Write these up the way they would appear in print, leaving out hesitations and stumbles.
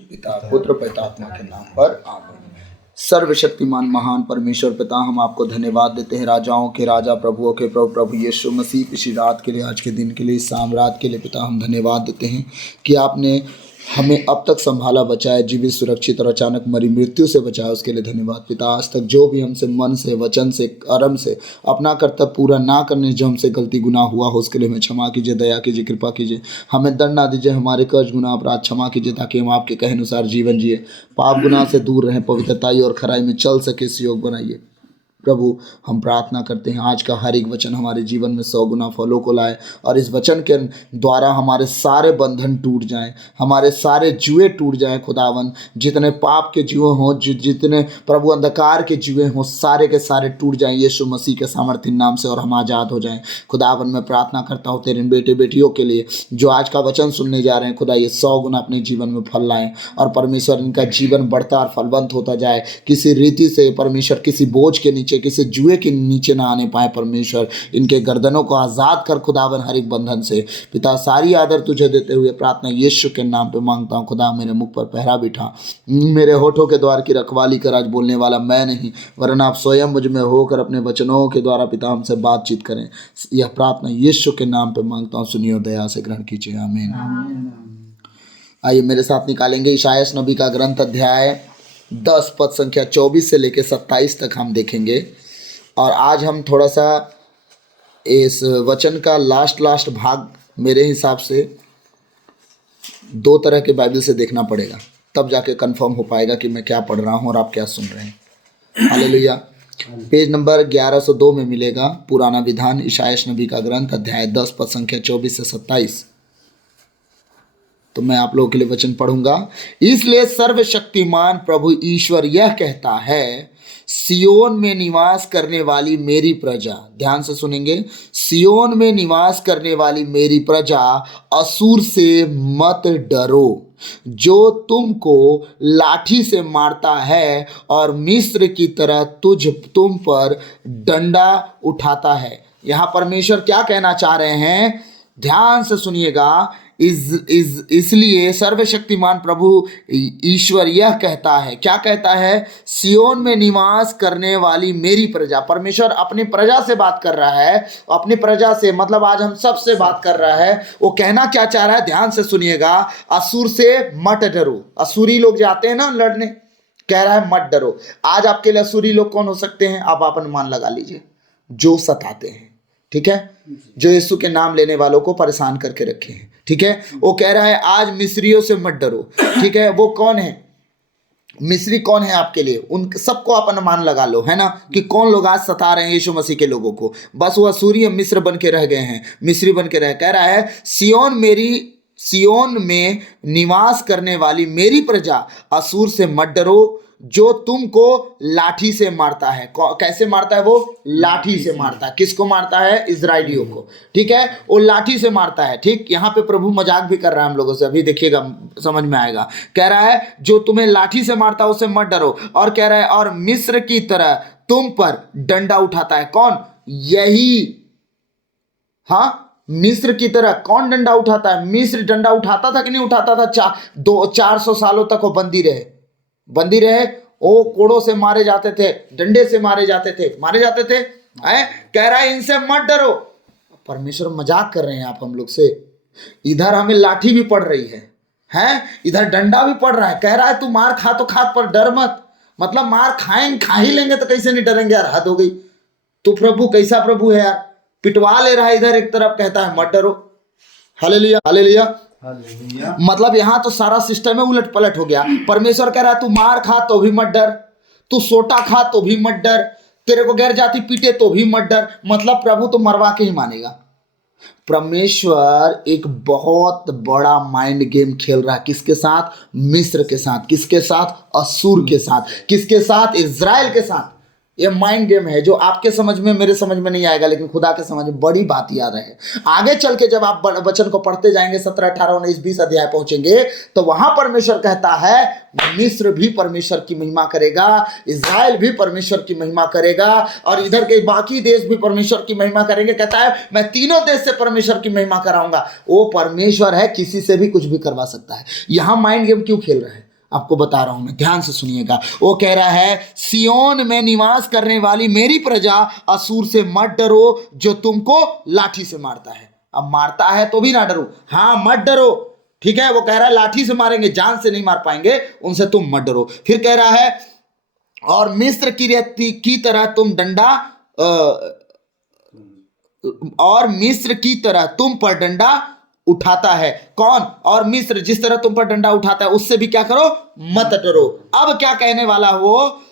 पिता पुत्र पवित्रात्मा के नाम पर आमीन। सर्वशक्तिमान महान परमेश्वर पिता, हम आपको धन्यवाद देते हैं, राजाओं के राजा प्रभुओं के प्रभु, प्रभु यीशु मसीह, इसी रात के लिए, आज के दिन के लिए, इस शाम रात के लिए पिता हम धन्यवाद देते हैं कि आपने हमें अब तक संभाला, बचाया, जीवित, सुरक्षित और अचानक मरी मृत्यु से बचाया, उसके लिए धन्यवाद पिता। आज तक जो भी हमसे मन से, वचन से, कर्म से अपना कर्तव्य पूरा ना करने जो हमसे गलती गुनाह हुआ हो, उसके लिए हमें क्षमा कीजिए, दया कीजिए, कृपा कीजिए, हमें दंड ना दीजिए, हमारे कर्ज गुनाह अपराध क्षमा कीजिए, ताकि हम आपके कहे अनुसार जीवन जिए, पाप गुनाह से दूर रहें, पवित्रताई और खराई में चल सके, इस योग बनाइए प्रभु। हम प्रार्थना करते हैं आज का हर एक वचन हमारे जीवन में 100 गुना फलों को लाए, और इस वचन के द्वारा हमारे सारे बंधन टूट जाएं, हमारे सारे जुए टूट जाएं खुदावन। जितने पाप के जुए हों, जितने प्रभु अंधकार के जुए हों, सारे के सारे टूट जाएं यीशु मसीह के सामर्थ्य नाम से, और हम आज़ाद हो जाएं खुदावन। मैं प्रार्थना करता हूँ तेरे बेटे बेटियों के लिए जो आज का वचन सुनने जा रहे हैं खुदा, ये 100 गुना अपने जीवन में फल लाएं, और परमेश्वर इनका जीवन बढ़ता और फलवंत होता जाए। किसी रीति से परमेश्वर किसी बोझ के नीचे, किसी जुए के नीचे ना आने पाए परमेश्वर। इनके गर्दनों को आज़ाद कर खुदावन हर एक बंधन से पिता। सारी आदर तुझे देते हुए प्रार्थना यीशु के नाम पे मांगता हूँ खुदा। मेरे मुख पर पहरा बिठा, मेरे होठों के द्वार की रखवाली कर। आज बोलने वाला मैं नहीं, वरना आप स्वयं मुझ में होकर अपने वचनों के द्वारा पिता हमसे बातचीत करें। यह प्रार्थना यीशु के नाम पे मांगता हूँ, सुनियो दया से ग्रहण कीजिए, आमीन। आइए मेरे साथ निकालेंगे इशाया नबी का ग्रंथ अध्याय 10 पद संख्या 24 से लेकर 27 तक हम देखेंगे। और आज हम थोड़ा सा इस वचन का लास्ट भाग मेरे हिसाब से 2 तरह के बाइबल से देखना पड़ेगा, तब जाके कंफर्म हो पाएगा कि मैं क्या पढ़ रहा हूँ और आप क्या सुन रहे हैं। हालेलुया। पेज नंबर 1102 में मिलेगा पुराना विधान, इशाया नबी का ग्रंथ अध्याय 10 पद संख्या 24 से 27। तो मैं आप लोगों के लिए वचन पढ़ूंगा। इसलिए सर्वशक्तिमान प्रभु ईश्वर यह कहता है, सियोन में निवास करने वाली मेरी प्रजा, ध्यान से सुनेंगे, सियोन में निवास करने वाली मेरी प्रजा, असूर से मत डरो जो तुमको लाठी से मारता है और मिस्र की तरह तुम पर डंडा उठाता है। यहाँ परमेश्वर क्या कहना चाह रहे हैं, ध्यान से सुनिएगा। इसलिए सर्वशक्तिमान प्रभु ईश्वर यह कहता है, क्या कहता है, सियोन में निवास करने वाली मेरी प्रजा। परमेश्वर अपनी प्रजा से बात कर रहा है, अपनी प्रजा से मतलब आज हम सब से बात कर रहा है। वो कहना क्या चाह रहा है, ध्यान से सुनिएगा। असूर से मत डरो। असूरी लोग जाते हैं ना लड़ने, कह रहा है मत डरो। आज आपके लिए असूरी लोग कौन हो सकते हैं, आप अनुमान लगा लीजिए। जो सताते हैं, ठीक है, जो यीशु के नाम लेने वालों को परेशान करके रखे हैं, ठीक है। वो कह रहा है आज मिस्रियों से मत डरो, ठीक है। वो कौन है, मिस्री कौन है आपके लिए, उन सबको आप अनुमान लगा लो, है ना, कि कौन लोग आज सता रहे हैं यीशु मसीह के लोगों को। बस वो असूरी मिस्र बन के रह गए हैं, मिस्री बन के रह। कह रहा है सियोन में निवास करने वाली मेरी प्रजा, असूर से मत डरो जो तुमको लाठी से मारता है। कैसे मारता है वो, लाठी से मारता है। किसको मारता है, इजराइलियों को, ठीक है, वो लाठी से मारता है। ठीक, यहाँ पे प्रभु मजाक भी कर रहा है हम लोगों से, अभी देखिएगा समझ में आएगा। कह रहा है जो तुम्हें लाठी से मारता है उससे मत डरो, और कह रहा है और मिस्र की तरह तुम पर डंडा उठाता है। कौन, यही, हाँ, मिस्र की तरह कौन डंडा उठाता है, मिस्र डंडा उठाता था कि नहीं उठाता था। 400 सालों तक वो बंदी रहे, वो कोड़ों से मारे जाते थे, डंडे से मारे जाते थे। कह रहा है इनसे मत डरो। परमेश्वर मजाक कर रहे हैं आप हम लोग से। इधर हमें लाठी भी पड़ रही है, इधर डंडा भी पड़ रहा है। कह रहा है तू मार खा तो खा, पर डर मत। मतलब मार खा ही लेंगे तो कैसे नहीं डरेंगे यार, हद हो गई। तो प्रभु कैसा प्रभु है यार, पिटवा ले रहा है इधर एक तरफ, कहता है मत डरो। Hallelujah, hallelujah. मतलब यहाँ तो सारा सिस्टम में उलट पलट हो गया। परमेश्वर कह रहा है तू मार खा तो भी मत डर, तू सोटा खा तो भी मत डर, तेरे को गैर जाति पीटे तो भी मत डर। मतलब प्रभु तो मरवा के ही मानेगा। परमेश्वर एक बहुत बड़ा माइंड गेम खेल रहा है, किसके साथ, मिस्र के साथ। किसके साथ, असूर के साथ। किसके साथ, इजराइल के साथ। ये माइंड गेम है जो आपके समझ में, मेरे समझ में नहीं आएगा, लेकिन खुदा के समझ में बड़ी बात याद है। आगे चल के जब आप वचन को पढ़ते जाएंगे, 17, 18, 19, 20 अध्याय पहुंचेंगे, तो वहां परमेश्वर कहता है मिस्र भी परमेश्वर की महिमा करेगा, इजराइल भी परमेश्वर की महिमा करेगा, और इधर के बाकी देश भी परमेश्वर की महिमा करेंगे। कहता है मैं तीनों देश से परमेश्वर की महिमा कराऊंगा। वो परमेश्वर है, किसी से भी कुछ भी करवा सकता है। यहां माइंड गेम क्यों खेल रहा है, आपको बता रहा हूं मैं, ध्यान से सुनिएगा। वो कह रहा है सियोन में निवास करने वाली मेरी प्रजा, असूर से मत डरो जो तुमको लाठी से मारता है। अब मारता है तो भी ना डरो, हाँ मत डरो, ठीक है। वो कह रहा है लाठी से मारेंगे, जान से नहीं मार पाएंगे, उनसे तुम मत डरो। फिर कह रहा है और मिस्र की तरह तुम डंडा और मिस्र की तरह तुम पर डंडा उठाता है। कौन? और मिस्र जिस तरह तुम पर डंडा उठाता है उससे भी क्या करो, मत डरो। अब क्या कहने वाला वो,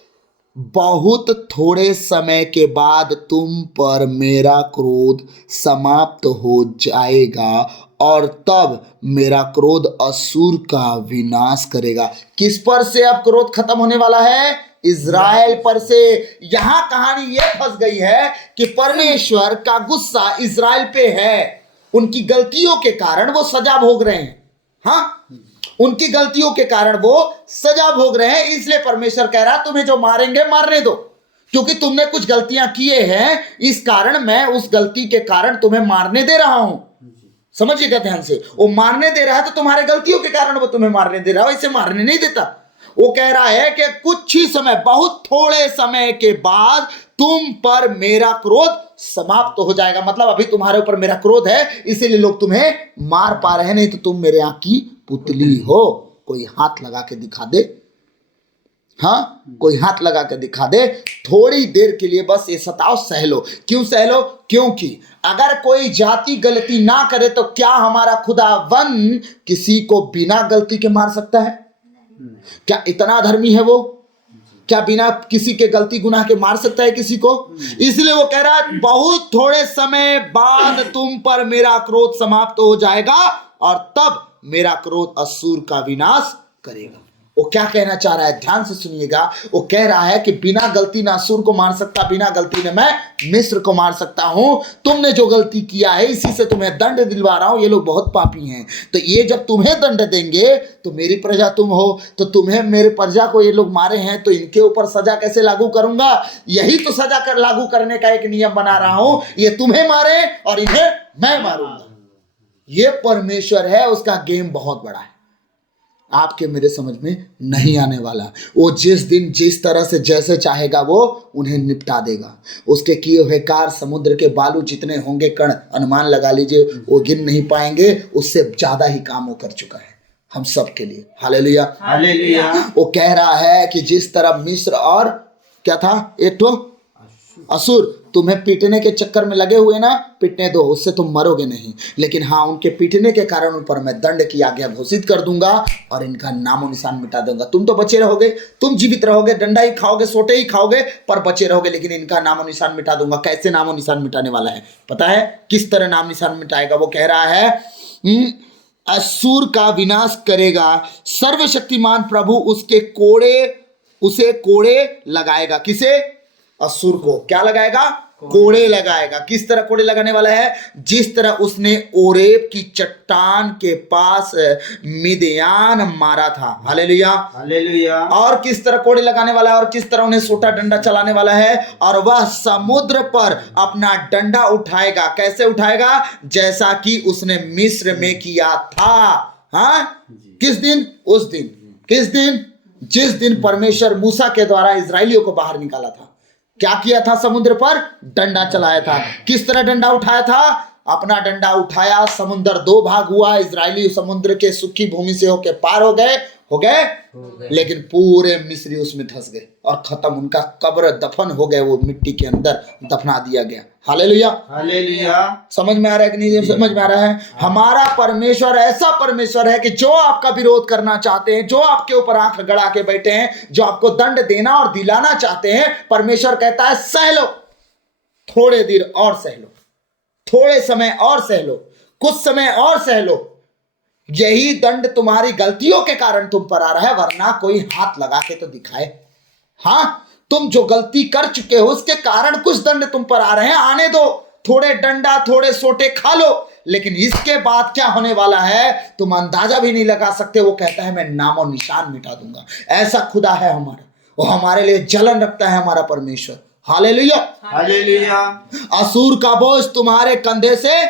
बहुत थोड़े समय के बाद तुम पर मेरा क्रोध समाप्त हो जाएगा और तब मेरा क्रोध असूर का विनाश करेगा। किस पर से अब क्रोध खत्म होने वाला है? इज़राइल पर से। यहां कहानी ये फंस गई है कि परमेश्वर का गुस्सा इज़राइल पे है, उनकी गलतियों के कारण वो सजा भोग रहे हैं। हाँ, उनकी गलतियों के कारण वो सजा भोग रहे हैं, इसलिए परमेश्वर कह रहा है तुम्हें जो मारेंगे मारने दो, क्योंकि तुमने कुछ गलतियां किए हैं, इस कारण मैं उस गलती के कारण तुम्हें मारने दे रहा हूं। समझिएगा ध्यान से, वो मारने दे रहा है तो तुम्हारे गलतियों के कारण वो तुम्हें मारने दे रहा है, इसे मारने नहीं देता। वो कह रहा है कि कुछ ही समय, बहुत थोड़े समय के बाद तुम पर मेरा क्रोध समाप्त हो जाएगा। मतलब अभी तुम्हारे ऊपर मेरा क्रोध है, इसीलिए लोग तुम्हें मार पा रहे हैं, नहीं तो तुम मेरे आंख की पुतली हो। कोई हाथ लगा के दिखा दे, हाँ कोई हाथ लगा के दिखा दे, थोड़ी देर के लिए बस ये सताओ सह लो। क्यों सह लो? क्योंकि अगर कोई जाति गलती ना करे तो क्या हमारा खुदावन किसी को बिना गलती के मार सकता है? क्या इतना धर्मी है वो? क्या बिना किसी के गलती गुनाह के मार सकता है किसी को? इसलिए वो कह रहा है बहुत थोड़े समय बाद तुम पर मेरा क्रोध समाप्त हो जाएगा और तब मेरा क्रोध असूर का विनाश करेगा। वो क्या कहना चाह रहा है? ध्यान से सुनिएगा। वो कह रहा है कि बिना गलती ना असूर को मार सकता, बिना गलती ने मैं मिस्र को मार सकता हूं। तुमने जो गलती किया है इसी से तुम्हें दंड दिलवा रहा हूं। ये लोग बहुत पापी हैं, तो ये जब तुम्हें दंड देंगे तो मेरी प्रजा तुम हो, तो तुम्हें मेरे प्रजा को ये लोग मारे हैं तो इनके ऊपर सजा कैसे लागू करूंगा? यही तो सजा कर लागू करने का एक नियम बना रहा हूं, ये तुम्हें मारे और इन्हें मैं मारूंगा। ये परमेश्वर है, उसका गेम बहुत बड़ा है, आपके मेरे समझ में नहीं आने वाला। वो जिस दिन जिस तरह से जैसे चाहेगा वो उन्हें निपटा देगा। उसके किए हुए कार्य समुद्र के बालू जितने होंगे कण, अनुमान लगा लीजिए, वो गिन नहीं पाएंगे, उससे ज्यादा ही काम वो कर चुका है हम सब के लिए। Hallelujah hallelujah. वो कह रहा है कि जिस तरह मिस्र और क्या था, एक तो असुर तुम्हें पीटने के चक्कर में लगे हुए ना, पीटने दो, उससे तुम मरोगे नहीं, लेकिन हाँ उनके पीटने के कारण उन पर मैं दंड की आज्ञा घोषित कर दूंगा और इनका नामो निशान मिटा दूंगा। तुम तो बचे रहोगे, तुम जीवित रहोगे, डंडा ही खाओगे, सोटे ही खाओगे, पर बचे रहोगे, लेकिन इनका नामो निशान मिटा दूंगा। कैसे नामो निशान मिटाने वाला है पता है? किस तरह नाम निशान मिटाएगा? वो कह रहा है असुर का विनाश करेगा, सर्वशक्तिमान प्रभु उसे कोड़े लगाएगा। किसे? असुर को क्या लगाएगा? कोड़े लगाएगा। किस तरह कोड़े लगाने वाला है? जिस तरह उसने ओरेब की चट्टान के पास मिद्यान मारा था। Hallelujah hallelujah. और किस तरह कोड़े लगाने वाला है और किस तरह उन्हें सोटा डंडा चलाने वाला है? और वह समुद्र पर अपना डंडा उठाएगा। कैसे उठाएगा? जैसा कि उसने मिस्र में किया था। हाँ, किस दिन? उस दिन। किस दिन? जिस दिन परमेश्वर मूसा के द्वारा इजराइलियों को बाहर निकाला था। क्या किया था? समुद्र पर डंडा चलाया था। किस तरह डंडा उठाया था? अपना डंडा उठाया, समुद्र दो भाग हुआ, इजरायली समुद्र के सूखी भूमि से होके पार हो गए, लेकिन पूरे मिस्री उसमें धंस गए और खत्म, उनका कब्र दफन हो गए, वो मिट्टी के अंदर दफना दिया गया। Hallelujah hallelujah. समझ में आ रहा है कि नहीं? समझ में आ रहा है? हमारा परमेश्वर ऐसा परमेश्वर है कि जो आपका विरोध करना चाहते हैं, जो आपके ऊपर आंख गड़ा के बैठे हैं, जो आपको दंड देना और दिलाना चाहते हैं, परमेश्वर कहता है सह लो, थोड़े देर और सह लो, थोड़े समय और सह लो, कुछ समय और सह लो। यही दंड तुम्हारी गलतियों के कारण तुम पर आ रहा है, वरना कोई हाथ लगा के तो दिखाए। हाँ, तुम जो गलती कर चुके हो उसके कारण कुछ दंड तुम पर आ रहे हैं, आने दो, थोड़े डंडा थोड़े सोटे खा लो, लेकिन इसके बाद क्या होने वाला है तुम अंदाजा भी नहीं लगा सकते। वो कहता है मैं नामो निशान मिटा दूंगा। ऐसा खुदा है हमारा, वो हमारे लिए जलन रखता है हमारा परमेश्वर। Hallelujah hallelujah. असुर का बोझ तुम्हारे कंधे से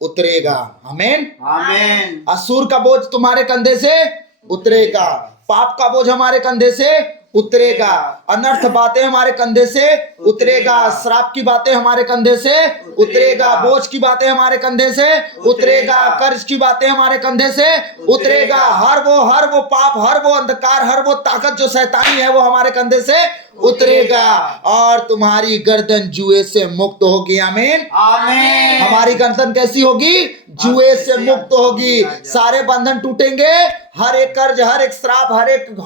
उतरेगा। आमीन आमीन। असुर का बोझ तुम्हारे कंधे से उतरेगा पाप का बोझ हमारे कंधे से उतरेगा, अनर्थ बातें हमारे कंधे से उतरेगा, श्राप की बातें हमारे कंधे से उतरेगा, बोझ की बातें हमारे कंधे से उतरेगा, कर्ज की बातें हमारे कंधे से उतरेगा, हर वो पाप, हर वो अंधकार, हर वो ताकत जो शैतानी है वो हमारे कंधे से उतरेगा और तुम्हारी गर्दन जुए से मुक्त होगी। आमीन आमीन। हमारी गर्दन कैसी होगी? जुए से मुक्त होगी, सारे बंधन टूटेंगे, हर एक कर्ज, हर एक श्राप,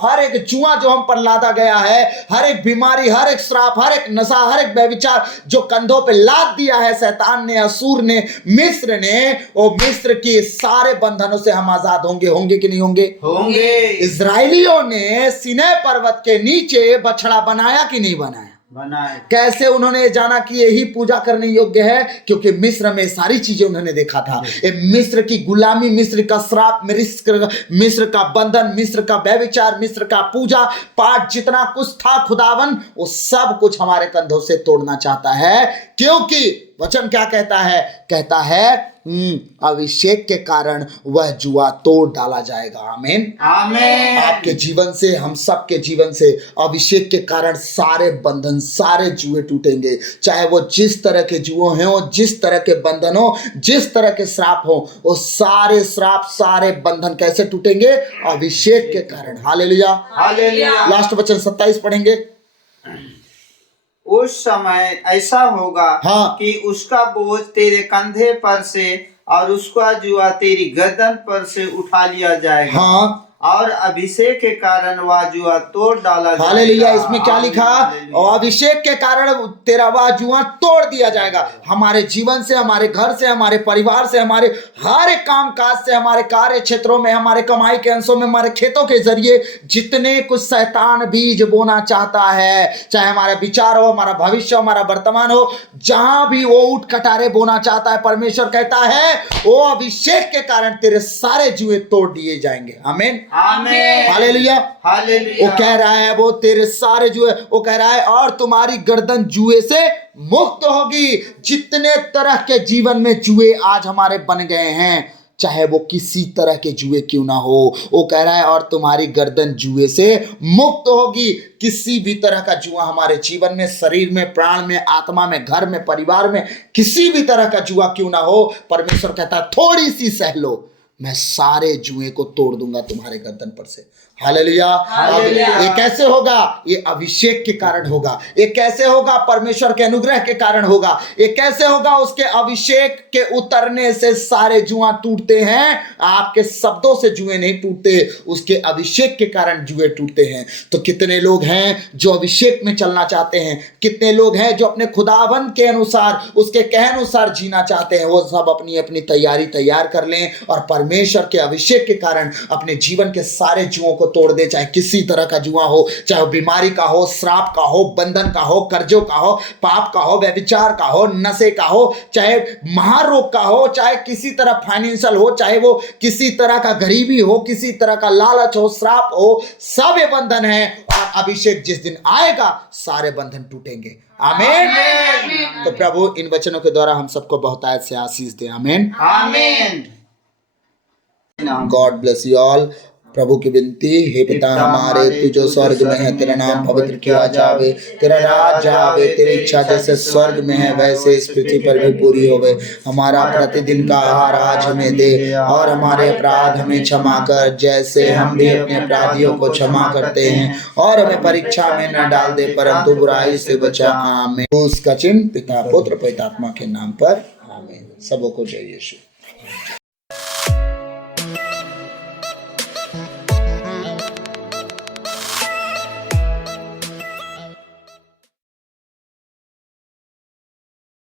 हर एक जुआ जो हम पर लादा गया है, हर एक बीमारी, हर एक श्राप, हर एक नशा, हर एक व्यभिचार जो कंधों पे लाद दिया है शैतान ने, असुर ने, मिस्र ने, वो मिस्र के सारे बंधनों से हम आजाद होंगे कि नहीं होंगे? होंगे। इजराइलियों ने सीनै पर्वत के नीचे बछड़ा बनाया कि नहीं बनाया? बनाए। कैसे उन्होंने जाना कि यही पूजा करने योग्य है? क्योंकि मिस्र में सारी चीजें उन्होंने देखा था। मिस्र की गुलामी, मिस्र का श्राप, मिस्र का बंधन, मिस्र का व्यभिचार, मिस्र का पूजा पाठ, जितना कुछ था खुदावन, वो सब कुछ हमारे कंधों से तोड़ना चाहता है। क्योंकि वचन क्या कहता है? कहता है अभिषेक के कारण वह जुआ तोड़ डाला जाएगा। आमीन आमीन। आपके जीवन से, हम सब के जीवन से अभिषेक के कारण सारे बंधन, सारे जुए टूटेंगे। चाहे वो जिस तरह के जुए हो, जिस तरह के बंधन हो, जिस तरह के श्राप हो, वो सारे श्राप, सारे बंधन कैसे टूटेंगे? अभिषेक के कारण। Hallelujah hallelujah. लास्ट वचन 27 पढ़ेंगे। उस समय ऐसा होगा कि उसका बोझ तेरे कंधे पर से और उसका जुआ तेरी गर्दन पर से उठा लिया जाएगा और अभिषेक के कारण वह जुआ तोड़ डाला जाएगा। हालेलुया। इसमें क्या लिखा? और अभिषेक के कारण तेरा वह जुआ तोड़ दिया जाएगा। हमारे जीवन से, हमारे घर से, हमारे परिवार से, हमारे हर एक काम काज से, हमारे कार्य क्षेत्रों में, हमारे कमाई के अंशों में, हमारे खेतों के जरिए जितने कुछ शैतान बीज बोना चाहता है, चाहे हमारा विचार हो, हमारा भविष्य हो, हमारा वर्तमान हो, जहां भी वो उठ कटारे बोना चाहता है, परमेश्वर कहता है वो अभिषेक के कारण तेरे सारे जुए तोड़ दिए जाएंगे। आमीन आमीन। Hallelujah hallelujah. वो कह रहा है, वो तेरे सारे जुए, वो कह रहा है और तुम्हारी गर्दन जुए से मुक्त होगी। जितने तरह के जीवन में जुए आज हमारे बन गए हैं, चाहे वो किसी तरह के जुए क्यों ना हो, वो कह रहा है और तुम्हारी गर्दन जुए से मुक्त होगी। किसी भी तरह का जुआ हमारे जीवन में, शरीर में, प्राण में, आत्मा में, घर में, परिवार में, किसी भी तरह का जुआ क्यों ना हो, परमेश्वर कहता है थोड़ी सी सह लो, मैं सारे जुए को तोड़ दूंगा तुम्हारे गर्दन पर से। हालेलुया। ये कैसे होगा? ये अभिषेक के कारण होगा। ये कैसे होगा? परमेश्वर के अनुग्रह के कारण होगा। ये कैसे होगा? उसके अभिषेक के उतरने से सारे जुआ टूटते हैं। आपके शब्दों से जुए नहीं टूटते, उसके अभिषेक के कारण जुए टूटते हैं। तो कितने लोग हैं जो अभिषेक में चलना चाहते हैं? कितने लोग हैं जो अपने खुदावन के अनुसार, उसके कहे अनुसार जीना चाहते हैं? वो सब अपनी अपनी तैयारी तैयार कर लें और परमेश्वर के अभिषेक के कारण अपने जीवन के सारे जुओं को तोड़ दे। चाहे किसी तरह का जुआ हो, चाहे बीमारी का हो, श्राप का हो, बंधन का हो, कर्जों का हो, पाप का हो, व्यभिचार का हो, नशे का हो, चाहे महारोग का हो, चाहे किसी तरह फाइनेंशियल हो, चाहे वो किसी तरह का गरीबी हो, किसी तरह का लालच हो, श्राप हो, सब ये बंधन है। और अभिषेक जिस दिन आएगा सारे बंधन टूटेंगे। आमीन। तो प्रभु इन वचनों के द्वारा हम सबको बहुतायत से आशीष दे। आमीन आमीन। God bless you all. प्रभु की विनती, हे पिता हमारे, तू जो स्वर्ग में है, तेरा नाम पवित्र किया जावे, तेरा राज्य आवे, तेरी इच्छा जैसे स्वर्ग में है वैसे इस पृथ्वी पर भी पूरी होवे। हमारा प्रतिदिन का आहार आज हमें दे और हमारे अपराध हमें क्षमा कर, जैसे हम भी अपने अपराधियों को क्षमा करते हैं, और हमें परीक्षा में न डाल दे परंतु बुराई से बचा। आमीन। उसका चिन्ह पिता, पुत्र, पवित्र आत्मा के नाम पर। आमीन। सबों को जय यीशु।